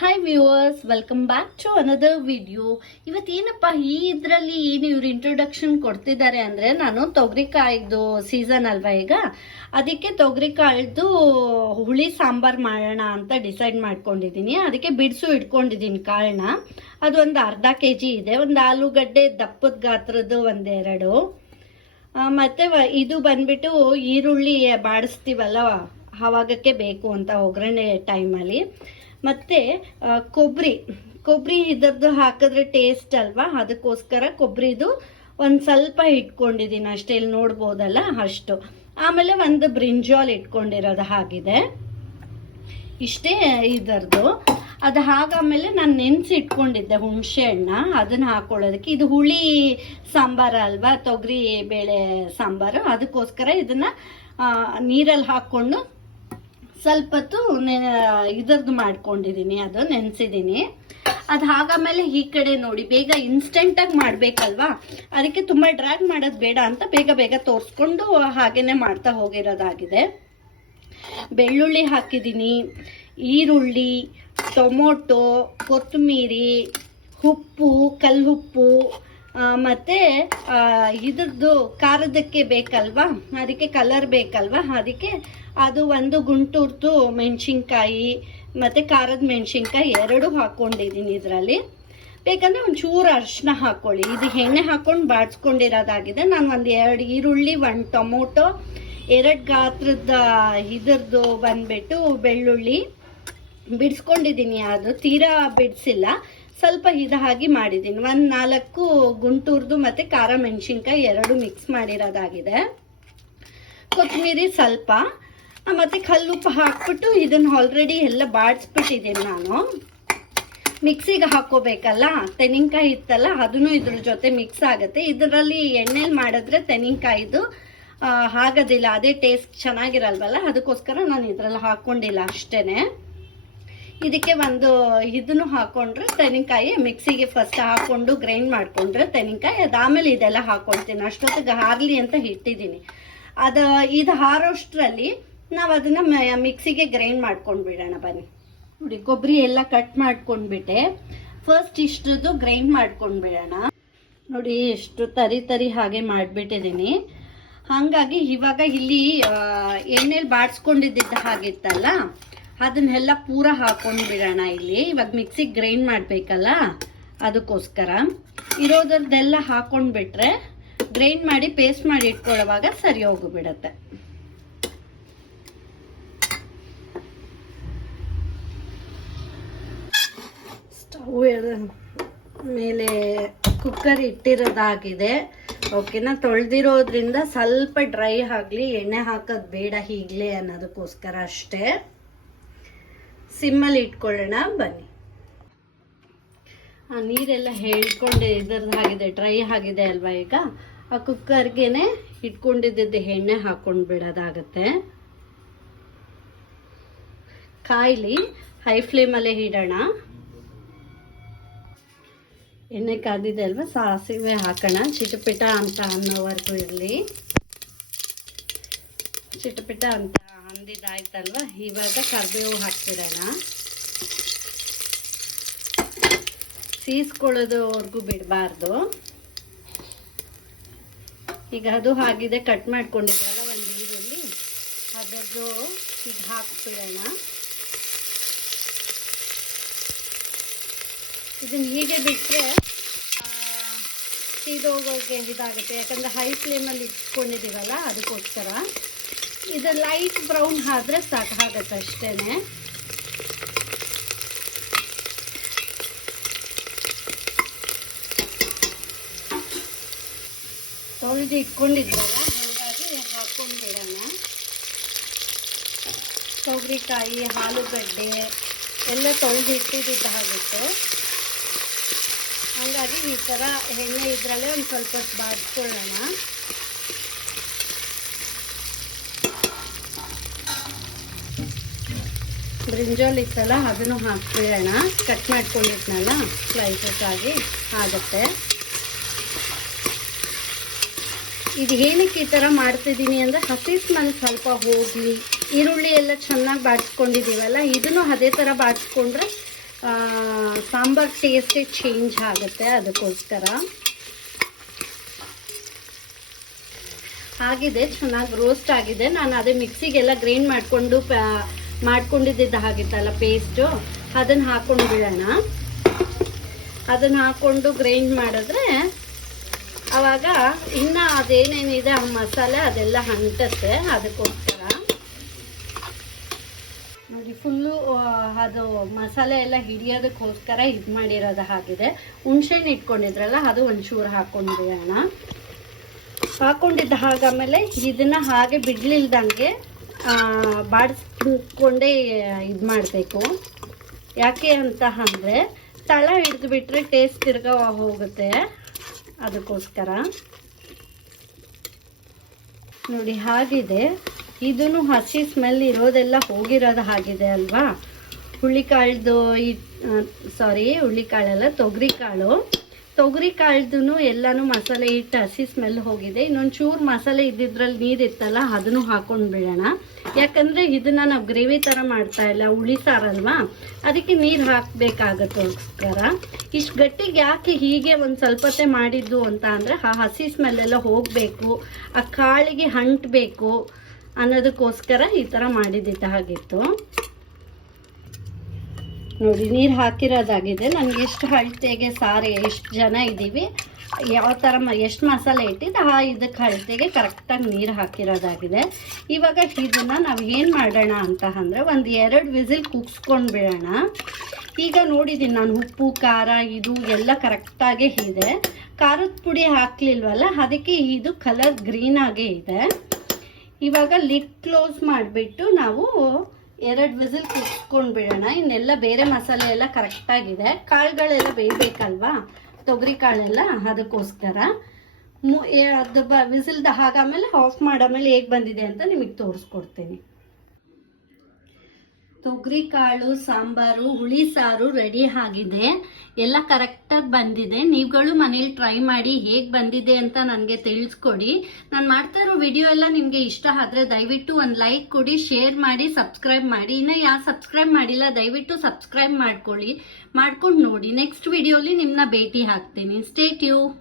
Hi viewers, welcome back to another video. ಇವತ್ತೇನಪ್ಪ ಇದರಲ್ಲಿ ಏನು ಇವ್ರು ಇಂಟ್ರೊಡಕ್ಷನ್ ಕೊಡ್ತಿದ್ದಾರೆ ಅಂದರೆ, ನಾನು ತೊಗರಿಕಾಯ್ದು ಸೀಸನ್ ಅಲ್ವಾ ಈಗ, ಅದಕ್ಕೆ ತೊಗರಿಕಾಯ್ದು ಹುಳಿ ಸಾಂಬಾರು ಮಾಡೋಣ ಅಂತ ಡಿಸೈಡ್ ಮಾಡ್ಕೊಂಡಿದ್ದೀನಿ. ಅದಕ್ಕೆ ಬಿಡಿಸು ಇಟ್ಕೊಂಡಿದ್ದೀನಿ ಕಾಳನ್ನ. ಅದು ಒಂದು ಅರ್ಧ kg ಇದೆ. ಒಂದು ಆಲೂಗಡ್ಡೆ ದಪ್ಪದ ಗಾತ್ರದ್ದು ಒಂದೆರಡು, ಮತ್ತು ಇದು ಬಂದ್ಬಿಟ್ಟು ಈರುಳ್ಳಿ ಬಾಡಿಸ್ತೀವಲ್ಲ ಆವಾಗಕ್ಕೆ ಬೇಕು ಅಂತ ಒಗ್ಗರಣೆ ಟೈಮಲ್ಲಿ. ಮತ್ತು ಕೊಬ್ಬರಿ ಇದರದ್ದು ಹಾಕಿದ್ರೆ ಟೇಸ್ಟ್ ಅಲ್ವಾ, ಅದಕ್ಕೋಸ್ಕರ ಕೊಬ್ಬರಿದು ಒಂದು ಸ್ವಲ್ಪ ಇಟ್ಕೊಂಡಿದ್ದೀನಿ ಅಷ್ಟೇ. ಇಲ್ಲಿ ನೋಡ್ಬೋದಲ್ಲ ಅಷ್ಟು. ಆಮೇಲೆ ಒಂದು ಬ್ರಿಂಜಾಲ್ ಇಟ್ಕೊಂಡಿರೋದು ಆಗಿದೆ, ಇಷ್ಟೇ ಇದರದ್ದು. ಅದು ಹಾಗಾಮೇಲೆ ನಾನು ನೆನೆಸಿ ಇಟ್ಕೊಂಡಿದ್ದೆ ಹುಣಸೆ ಹಣ್ಣ, ಅದನ್ನು ಹಾಕೊಳ್ಳೋದಕ್ಕೆ. ಇದು ಹುಳಿ ಸಾಂಬಾರು ಅಲ್ವಾ, ತೊಗರಿ ಬೇಳೆ ಸಾಂಬಾರು, ಅದಕ್ಕೋಸ್ಕರ ಇದನ್ನು ನೀರಲ್ಲಿ ಹಾಕ್ಕೊಂಡು ಸ್ವಲ್ಪ ಹೊತ್ತು ಇದರದ್ದು ಮಾಡ್ಕೊಂಡಿದ್ದೀನಿ, ಅದು ನೆನೆಸಿದ್ದೀನಿ. ಅದು ಹಾಗಾಮೇಲೆ ಈ ಕಡೆ ನೋಡಿ, ಬೇಗ ಇನ್ಸ್ಟೆಂಟಾಗಿ ಮಾಡಬೇಕಲ್ವಾ, ಅದಕ್ಕೆ ತುಂಬ ಡ್ರ್ಯಾಗ್ ಮಾಡೋದು ಬೇಡ ಅಂತ ಬೇಗ ಬೇಗ ತೋರಿಸ್ಕೊಂಡು ಹಾಗೇನೆ ಮಾಡ್ತಾ ಹೋಗಿರೋದಾಗಿದೆ. ಬೆಳ್ಳುಳ್ಳಿ ಹಾಕಿದ್ದೀನಿ, ಈರುಳ್ಳಿ, ಟೊಮೊಟೊ, ಕೊತ್ತಂಬರಿ, ಉಪ್ಪು, ಕಲ್ಲುಪ್ಪು, ಮತ್ತು ಇದ್ರದ್ದು ಖಾರದಕ್ಕೆ ಬೇಕಲ್ವಾ, ಅದಕ್ಕೆ ಕಲರ್ ಬೇಕಲ್ವಾ, ಅದಕ್ಕೆ ಅದು ಒಂದು ಗುಂಟೂರ್ದು ಮೆಣಸಿನ್ಕಾಯಿ ಮತ್ತು ಖಾರದ ಮೆಣಸಿನ್ಕಾಯಿ ಎರಡು ಹಾಕ್ಕೊಂಡಿದ್ದೀನಿ ಇದರಲ್ಲಿ. ಬೇಕಂದರೆ ಒಂಚೂರು ಅರಿಶಿನ ಹಾಕ್ಕೊಳ್ಳಿ. ಇದು ಎಣ್ಣೆ ಹಾಕ್ಕೊಂಡು ಬಾಡಿಸ್ಕೊಂಡಿರೋದಾಗಿದೆ. ನಾನು ಒಂದು 2 ಈರುಳ್ಳಿ, 1 ಟೊಮೊಟೊ, 2 ಗಾತ್ರದ ಇದರದ್ದು ಬಂದ್ಬಿಟ್ಟು ಬೆಳ್ಳುಳ್ಳಿ ಬಿಡಿಸ್ಕೊಂಡಿದ್ದೀನಿ. ಅದು ತೀರಾ ಬಿಡಿಸಿಲ್ಲ, ಸ್ವಲ್ಪ ಇದಾಗಿ ಮಾಡಿದ್ದೀನಿ. 4 ಗುಂಟೂರ್ದು ಮತ್ತು ಖಾರ ಮೆಣಸಿನ್ಕಾಯಿ ಎರಡು ಮಿಕ್ಸ್ ಮಾಡಿರೋದಾಗಿದೆ. ಕೊತ್ತಂಬರಿ ಸ್ವಲ್ಪ, ಮತ್ತು ಕಲ್ಲುಪ್ಪು ಹಾಕ್ಬಿಟ್ಟು ಇದನ್ನು ಆಲ್ರೆಡಿ ಎಲ್ಲ ಬಾಡಿಸ್ಬಿಟ್ಟಿದ್ದೀನಿ ನಾನು. ಮಿಕ್ಸಿಗೆ ಹಾಕೋಬೇಕಲ್ಲ, ತೆಂಗಿನಕಾಯಿ ಇತ್ತಲ್ಲ, ಅದನ್ನು ಇದ್ರ ಜೊತೆ ಮಿಕ್ಸ್ ಆಗುತ್ತೆ. ಇದರಲ್ಲಿ ಎಣ್ಣೆಲಿ ಮಾಡಿದ್ರೆ ತೆಂಗಿನಕಾಯಿದು ಆಗೋದಿಲ್ಲ, ಅದೇ ಟೇಸ್ಟ್ ಚೆನ್ನಾಗಿರಲ್ವಲ್ಲ, ಅದಕ್ಕೋಸ್ಕರ ನಾನು ಇದರಲ್ಲಿ ಹಾಕ್ಕೊಂಡಿಲ್ಲ ಅಷ್ಟೇ. ಇದಕ್ಕೆ ಒಂದು ಇದನ್ನು ಹಾಕ್ಕೊಂಡ್ರೆ ತೆಂಗಿನಕಾಯಿ ಮಿಕ್ಸಿಗೆ ಫಸ್ಟ್ ಹಾಕ್ಕೊಂಡು ಗ್ರೈಂಡ್ ಮಾಡಿಕೊಂಡ್ರೆ ತೆಂಗಿನಕಾಯಿ, ಅದಾದಮೇಲೆ ಇದೆಲ್ಲ ಹಾಕ್ಕೊಳ್ತೀನಿ. ಅಷ್ಟೊತ್ತಿಗೆ ಹಾರಲಿ ಅಂತ ಇಟ್ಟಿದ್ದೀನಿ. ಇದು ಹಾರೋಷ್ಟರಲ್ಲಿ ನಾವು ಅದನ್ನು ಮಿಕ್ಸಿಗೆ ಗ್ರೈಂಡ್ ಮಾಡ್ಕೊಂಡು ಬಿಡೋಣ ಬನ್ನಿ. ನೋಡಿ, ಕೊಬ್ಬರಿ ಎಲ್ಲ ಕಟ್ ಮಾಡ್ಕೊಂಡ್ಬಿಟ್ಟೆ. ಫಸ್ಟ್ ಇಷ್ಟದ್ದು ಗ್ರೈಂಡ್ ಮಾಡ್ಕೊಂಡು ಬಿಡೋಣ. ನೋಡಿ, ಎಷ್ಟು ತರಿ ಹಾಗೆ ಮಾಡಿಬಿಟ್ಟಿದ್ದೀನಿ. ಹಾಗಾಗಿ ಇವಾಗ ಇಲ್ಲಿ ಎಣ್ಣೆಲಿ ಬಾಡಿಸ್ಕೊಂಡಿದ್ದ ಹಾಗಿತ್ತಲ್ಲ, ಅದನ್ನೆಲ್ಲ ಪೂರ ಹಾಕೊಂಡು ಬಿಡೋಣ ಇಲ್ಲಿ. ಇವಾಗ ಮಿಕ್ಸಿಗೆ ಗ್ರೈಂಡ್ ಮಾಡಬೇಕಲ್ಲ, ಅದಕ್ಕೋಸ್ಕರ ಇರೋದ್ರದ್ದೆಲ್ಲ ಹಾಕೊಂಡ್ಬಿಟ್ರೆ ಗ್ರೈಂಡ್ ಮಾಡಿ ಪೇಸ್ಟ್ ಮಾಡಿ ಇಟ್ಕೊಳ್ಳುವಾಗ ಸರಿ ಹೋಗಿಬಿಡತ್ತೆ. ಸ್ಟವ್ ಮೇಲೆ ಕುಕ್ಕರ್ ಇಟ್ಟಿರೋದಾಗಿದೆ. ಓಕೆನಾ, ತೊಳೆದಿರೋದ್ರಿಂದ ಸ್ವಲ್ಪ ಡ್ರೈ ಆಗಲಿ, ಎಣ್ಣೆ ಹಾಕೋದು ಬೇಡ ಈಗಲೇ ಅನ್ನೋದಕ್ಕೋಸ್ಕರ ಅಷ್ಟೇ. ಸಿಮ್ಮಲ್ಲಿ ಇಟ್ಕೊಳ್ಳೋಣ ಬನ್ನಿ. ನೀರೆಲ್ಲ ಹೇಳ್ಕೊಂಡು ಇದರದಾಗಿದೆ, ಡ್ರೈ ಆಗಿದೆ ಅಲ್ವಾ. ಈಗ ಆ ಕುಕ್ಕರ್ಗೆನೆ ಇಟ್ಕೊಂಡಿದ್ದ ಎಣ್ಣೆ ಹಾಕೊಂಡು ಬಿಡೋದಾಗತ್ತೆ. ಕಾಯ್ಲಿ, ಹೈ ಫ್ಲೇಮಲ್ಲೇ ಇಡೋಣ. ಎಣ್ಣೆ ಕಾದಿದೆ ಅಲ್ವಾ, ಸಾಸಿವೆ ಹಾಕೋಣ. ಚಿಟಪಿಟ ಅಂತ ಅನ್ನೋವರೆಗೂ ಇರಲಿ. ಚಿಟಪಿಟ ಅಂತ ಅಂದಿದ್ದಾಯ್ತಲ್ವ, ಇವಾಗ ಕರಿಬೇವು ಹಾಕ್ಬಿಡೋಣ. ಸೀಸ್ಕೊಳ್ಳೋದವರೆಗೂ ಬಿಡಬಾರ್ದು. ಈಗ ಅದು ಆಗಿದೆ, ಕಟ್ ಮಾಡ್ಕೊಂಡಿದ್ರಲ್ಲ ಒಂದು ಈರುಳ್ಳಿ, ಅದರದ್ದು ಈಗ ಹಾಕ್ಬಿಡೋಣ. ಇದನ್ನು ಹೀಗೆ ಬಿಟ್ಟರೆ ಸೀದೋಗೋಗೆ ಇದಾಗುತ್ತೆ, ಯಾಕಂದರೆ ಹೈ ಫ್ಲೇಮಲ್ಲಿ ಇಟ್ಕೊಂಡಿದ್ದೀವಲ್ಲ, ಅದಕ್ಕೋಸ್ಕರ. ಇದು ಲೈಟ್ ಬ್ರೌನ್ ಆದ್ರೆ ಸಾಕಾಗತ್ತೆ ಅಷ್ಟೇನೆ. ತೊಳೆದು ಇಟ್ಕೊಂಡಿದ್ವಲ್ಲ, ಹಾಗಾಗಿ ಹಾಕ್ಕೊಂಡ್ಬಿಡೋಣ. ತೊಗರಿಕಾಯಿ, ಆಲೂಗಡ್ಡೆ ಎಲ್ಲ ತೊಳೆದು ಇಟ್ಟಿದ್ದಾಗಿತ್ತು. ಹಾಗಾಗಿ ಈ ಥರ ಎಣ್ಣೆ ಇದರಲ್ಲೇ ಒಂದು ಸ್ವಲ್ಪ ಹೊತ್ತು ಬಾಡಿಸ್ಕೊಳ್ಳೋಣ. ಬ್ರಿಂಜಾಲ್ ಇತ್ತಲ್ಲ, ಅದನ್ನು ಹಾಕ್ಬಿಡೋಣ. ಕಟ್ ಮಾಡ್ಕೊಂಡಿದ್ನಲ್ಲ ಸ್ಲೈಸಸ್ ಆಗಿ ಆಗುತ್ತೆ. ಇದು ಏನಕ್ಕೆ ಈ ಥರ ಮಾಡ್ತಿದ್ದೀನಿ ಅಂದರೆ, ಹಸಿ ಸ್ಮೆಲ್ ಸ್ವಲ್ಪ ಹೋಗಲಿ. ಈರುಳ್ಳಿ ಎಲ್ಲ ಚೆನ್ನಾಗಿ ಬಾಡಿಸ್ಕೊಂಡಿದ್ದೀವಲ್ಲ, ಇದನ್ನು ಅದೇ ಥರ ಬಾಡಿಸ್ಕೊಂಡ್ರೆ ಸಾಂಬಾರ್ ಟೇಸ್ಟೇ ಚೇಂಜ್ ಆಗುತ್ತೆ, ಅದಕ್ಕೋಸ್ಕರ. ಆಗಿದೆ, ಚೆನ್ನಾಗಿ ರೋಸ್ಟ್ ಆಗಿದೆ. ನಾನು ಅದೇ ಮಿಕ್ಸಿಗೆಲ್ಲ ಗ್ರೈಂಡ್ ಮಾಡ್ಕೊಂಡಿದ್ದ ಹಾಗಿತ್ತಲ್ಲ ಪೇಸ್ಟು, ಅದನ್ನು ಹಾಕೊಂಡು ಬಿಡೋಣ. ಅದನ್ನು ಹಾಕೊಂಡು ಗ್ರೈಂಡ್ ಮಾಡಿದ್ರೆ ಅವಾಗ ಇನ್ನು ಅದೇನೇನಿದೆ ಆ ಮಸಾಲೆ ಅದೆಲ್ಲ ಅಂಟತ್ತೆ, ಅದಕ್ಕೋಸ್ಕರ. ನೋಡಿ, ಫುಲ್ಲು ಅದು ಮಸಾಲೆ ಎಲ್ಲ ಹಿಡಿಯೋದಕ್ಕೋಸ್ಕರ ಇದು ಮಾಡಿರೋದು ಹಾಗಿದೆ. ಹುಣ್ಸೆಹಣ್ಣು ಇಟ್ಕೊಂಡಿದ್ರಲ್ಲ, ಅದು ಒಂಚೂರು ಹಾಕೊಂಡು ಬಿಡೋಣ. ಹಾಕೊಂಡಿದ್ದ ಆಮೇಲೆ ಇದನ್ನ ಹಾಗೆ ಬಿಡ್ಲಿಲ್ದಂಗೆ ಬಾಡಿಸ್ಕೊಂಡೇ ಇದು ಮಾಡಬೇಕು. ಯಾಕೆ ಅಂತ ಅಂದರೆ ತಳ ಹಿಡಿದು ಬಿಟ್ರೆ ಟೇಸ್ಟ್ ತಿರ್ಗಾ ಹೋಗುತ್ತೆ, ಅದಕ್ಕೋಸ್ಕರ. ನೋಡಿ, ಹಾಗಿದೆ. ಇದನ್ನು ಹಸಿ ಸ್ಮೆಲ್ ಇರೋದೆಲ್ಲ ಹೋಗಿರೋದು ಆಗಿದೆ ಅಲ್ವಾ. ಹುಳ್ಳಿಕಾಳ್ದು ಹುಳ್ಳಿಕಾಳಲ್ಲ, ತೊಗರಿಕಾಳ್ದು ಎಲ್ಲನೂ ಮಸಾಲೆ ಇಟ್ಟು ಹಸಿ ಸ್ಮೆಲ್ ಹೋಗಿದೆ. ಇನ್ನೊಂದು ಚೂರು ಮಸಾಲೆ ಇದ್ದಿದ್ರಲ್ಲಿ ನೀರಿತ್ತಲ್ಲ, ಅದನ್ನು ಹಾಕೊಂಡು ಬಿಡೋಣ. ಯಾಕಂದರೆ ಇದನ್ನು ನಾವು ಗ್ರೇವಿ ಥರ ಮಾಡ್ತಾ ಇಲ್ಲ, ಹುಳಿ ಸಾರಲ್ವಾ, ಅದಕ್ಕೆ ನೀರು ಹಾಕಬೇಕಾಗತ್ತೋಸ್ಕರ. ಇಷ್ಟು ಗಟ್ಟಿಗೆ ಯಾಕೆ ಹೀಗೆ ಒಂದು ಸ್ವಲ್ಪತೆ ಮಾಡಿದ್ದು ಅಂತ ಅಂದರೆ ಆ ಹಸಿ ಸ್ಮೆಲ್ಲೆಲ್ಲ ಹೋಗಬೇಕು, ಆ ಕಾಳಿಗೆ ಅಂಟಬೇಕು ಅನ್ನೋದಕ್ಕೋಸ್ಕರ ಈ ಥರ ಮಾಡಿದ್ದಿದ್ದ ಹಾಗಿತ್ತು. ನೋಡಿ, ನೀರು ಹಾಕಿರೋದಾಗಿದೆ. ನನಗೆ ಎಷ್ಟು ಅಳತೆಗೆ ಸಾರು, ಎಷ್ಟು ಜನ ಇದ್ದೀವಿ, ಯಾವ ಥರ ಎಷ್ಟು ಮಸಾಲೆ ಇಟ್ಟಿದ್ದು ಇದಕ್ಕೆ ಅಳತೆಗೆ ಕರೆಕ್ಟಾಗಿ ನೀರು ಹಾಕಿರೋದಾಗಿದೆ. ಇವಾಗ ಇದನ್ನು ನಾವು ಏನು ಮಾಡೋಣ ಅಂತ ಅಂದರೆ ಒಂದು 2 ವಿಸಿಲ್ ಕುಗ್ಸ್ಕೊಂಡು ಬಿಡೋಣ. ಈಗ ನೋಡಿದ್ದೀನಿ ನಾನು, ಉಪ್ಪು ಖಾರ ಇದು ಎಲ್ಲ ಕರೆಕ್ಟಾಗೇ ಇದೆ. ಖಾರದ ಪುಡಿ ಹಾಕಲಿಲ್ವಲ್ಲ, ಅದಕ್ಕೆ ಇದು ಕಲರ್ ಗ್ರೀನಾಗೇ ಇದೆ. ಇವಾಗ ಲಿಡ್ ಕ್ಲೋಸ್ ಮಾಡಿಬಿಟ್ಟು ನಾವು 2 ವಿಸಿಲ್ ಕುಗ್ಸ್ಕೊಂಡು ಬಿಡೋಣ. ಇನ್ನೆಲ್ಲ ಬೇರೆ ಮಸಾಲೆ ಎಲ್ಲ ಕರೆಕ್ಟಾಗಿದೆ. ಕಾಳುಗಳೆಲ್ಲ ಬೇಯಬೇಕಲ್ವಾ, ತೊಗರಿ ಕಾಳೆಲ್ಲ, ಅದಕ್ಕೋಸ್ಕರ. ಅದು ವಿಸಿಲ್ದ ಆಮೇಲೆ ಆಫ್ ಮಾಡಾಮೇಲೆ ಹೇಗೆ ಬಂದಿದೆ ಅಂತ ನಿಮಗೆ ತೋರಿಸ್ಕೊಡ್ತೀನಿ. ತೊಗರಿ ಕಾಳು ಸಾಂಬಾರು, ಹುಳಿ ಸಾರು ರೆಡಿ ಆಗಿದೆ. ಎಲ್ಲ ಕರೆಕ್ಟಾಗಿ ಬಂದಿದೆ. ನೀವುಗಳು ಮನೇಲಿ ಟ್ರೈ ಮಾಡಿ ಹೇಗೆ ಬಂದಿದೆ ಅಂತ ನನಗೆ ತಿಳಿಸ್ಕೊಡಿ. ನಾನು ಮಾಡ್ತಾ ಇರೋ ವಿಡಿಯೋ ಎಲ್ಲ ನಿಮಗೆ ಇಷ್ಟ ಆದರೆ ದಯವಿಟ್ಟು ಒಂದು ಲೈಕ್ ಕೊಡಿ, ಶೇರ್ ಮಾಡಿ, ಸಬ್ಸ್ಕ್ರೈಬ್ ಮಾಡಿ. ಇನ್ನು ಯಾರು ಸಬ್ಸ್ಕ್ರೈಬ್ ಮಾಡಿಲ್ಲ ದಯವಿಟ್ಟು ಸಬ್ಸ್ಕ್ರೈಬ್ ಮಾಡ್ಕೊಂಡು ನೋಡಿ. ನೆಕ್ಸ್ಟ್ ವಿಡಿಯೋಲಿ ನಿಮ್ಮನ್ನ ಭೇಟಿ ಹಾಕ್ತೀನಿ. Stay tune.